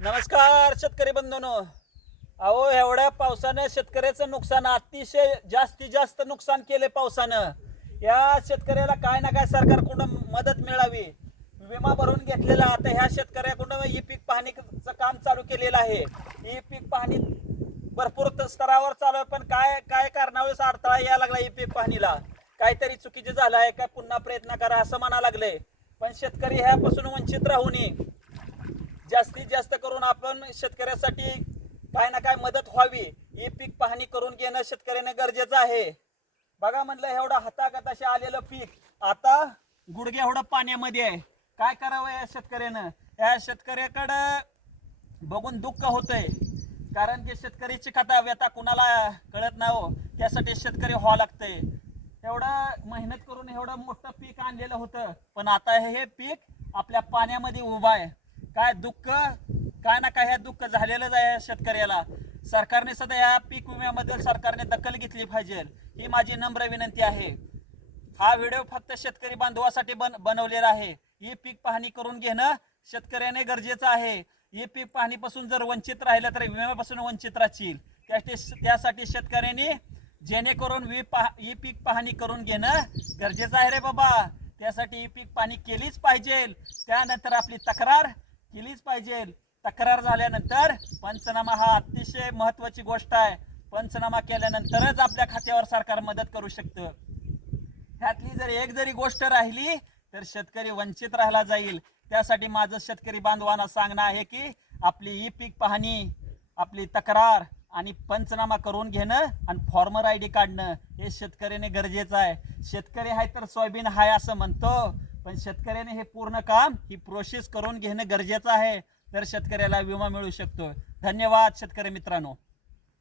नमस्कार शेतकरी बंधूंनो. अहो एवढ्या पावसाने शेतकऱ्याचं नुकसान अतिशय जास्तीत जास्त नुकसान केले पावसानं. या शेतकऱ्याला काय ना काय सरकारकडून मदत मिळावी. विमा भरून घेतलेला आता ह्या शेतकऱ्याकडून ई पीक पाहणीचं काम चालू केलेलं आहे. ई पीक पाहणी भरपूर स्तरावर चालू आहे, पण काय काय कारणामुळे अडथळा यायला लागला ई पीक पाहणीला. काहीतरी चुकीचे झालं आहे काय, पुन्हा प्रयत्न करा असं म्हणा लागले. पण शेतकरी ह्यापासून वंचित राहू नये. जास्तीत जास्त करून आपण शेतकऱ्यासाठी काय ना काय मदत व्हावी. ही पीक पाहणी करून घेणं शेतकऱ्याने गरजेचं आहे. बघा म्हणलं एवढं हातागताशी आलेलं पीक आता गुडघे एवढं पाण्यामध्ये आहे. काय करावं या शेतकऱ्यानं? या शेतकऱ्याकडं बघून दुःख होतंय, कारण की शेतकऱ्याची कथा व्यथा कुणाला कळत नाही हो. त्यासाठी शेतकरी व्हावं लागतंय. एवढं मेहनत करून एवढं मोठं पीक आणलेलं होतं, पण आता हे पीक आपल्या पाण्यामध्ये उभं आहे. काय दुःख, काय ना काय हे दुःख झालेलंच आहे शेतकऱ्याला. सरकारने सध्या या पीक विम्याबद्दल सरकारने दखल घेतली पाहिजे, ही माझी नम्र विनंती आहे. हा व्हिडिओ फक्त शेतकरी बांधवासाठी बनवलेला आहे. ही पीक पाहणी करून घेणं शेतकऱ्याने गरजेचं आहे. ही पीक पाहणीपासून जर वंचित राहिलं तर विम्यापासून वंचित राहतील. त्यासाठी शेतकऱ्यांनी जेणेकरून ही पीक पाहणी करून घेणं गरजेचं आहे रे बाबा. त्यासाठी ही पीक पाहणी केलीच पाहिजे. त्यानंतर आपली तक्रार केलीच पाहिजे. तक्रार झाल्यानंतर पंचनामा हा अतिशय महत्त्वाची गोष्ट आहे. पंचनामा केल्यानंतरच आपल्या खात्यावर सरकार मदत करू शकतं. ह्यातली जर एक जरी गोष्ट राहिली तर शेतकरी वंचित राहिला जाईल. त्यासाठी माझं शेतकरी बांधवांना सांगणं आहे की आपली ई पीक पाहणी, आपली तक्रार आणि पंचनामा करून घेणं आणि फॉर्मर ID काढणं हे शेतकऱ्याने गरजेचं आहे. शेतकरी आहे तर सोयाबीन आहे असं म्हणतो, पण शेतकऱ्याने हे पूर्ण काम, ही प्रोसेस करून घेणं गरजेचं आहे. तर शेतकऱ्याला विमा मिळू शकतो. धन्यवाद शेतकरी मित्रांनो.